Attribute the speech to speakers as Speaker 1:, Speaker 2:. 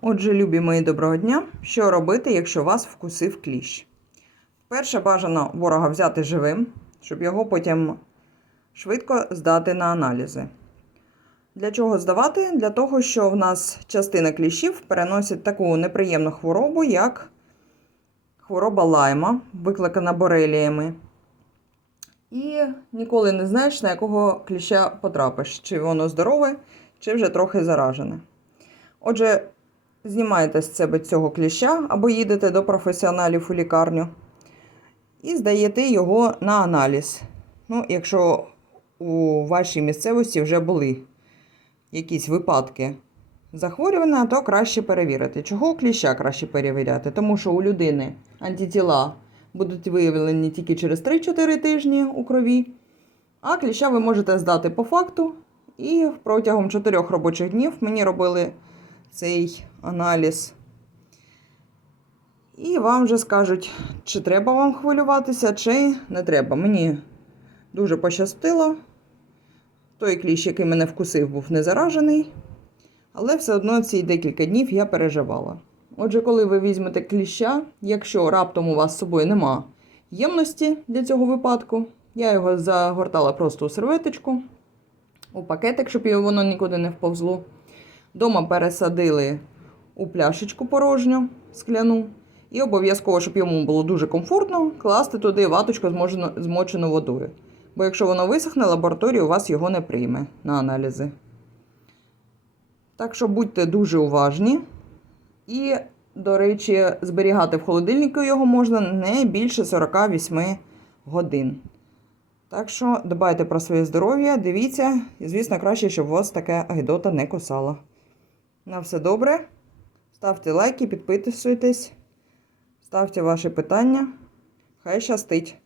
Speaker 1: Отже, любі мої доброго дня. Що робити, якщо вас вкусив кліщ? Перше бажано ворога взяти живим, щоб його потім швидко здати на аналізи. Для чого здавати? Для того, що в нас частина кліщів переносить таку неприємну хворобу, як хвороба лайма, викликана бореліями. І ніколи не знаєш, на якого кліща потрапиш, чи воно здорове, чи вже трохи заражене. Отже, знімаєте з себе цього кліща або їдете до професіоналів у лікарню і здаєте його на аналіз. Ну, якщо у вашій місцевості вже були якісь випадки захворювання, то краще перевірити. Чого кліща краще перевіряти? Тому що у людини антитіла будуть виявлені тільки через 3-4 тижні у крові, а кліща ви можете здати по факту. І протягом 4 робочих днів мені робили цей аналіз. І вам вже скажуть, чи треба вам хвилюватися, чи не треба. Мені дуже пощастило. Той кліщ, який мене вкусив, був не заражений. Але все одно ці декілька днів я переживала. Отже, коли ви візьмете кліща, якщо раптом у вас з собою нема ємності для цього випадку, я його загортала просто у серветочку, у пакетик, щоб воно нікуди не вповзло. Дома пересадили у пляшечку порожню скляну. І обов'язково, щоб йому було дуже комфортно, класти туди ваточку змочену водою. Бо якщо воно висохне, лабораторія у вас його не прийме на аналізи. Так що будьте дуже уважні. І, до речі, зберігати в холодильнику його можна не більше 48 годин. Так що дбайте про своє здоров'я, дивіться, і, звісно, краще, щоб вас така гидота не кусала. На все добре. Ставте лайки, підписуйтесь, ставте ваші питання. Хай щастить!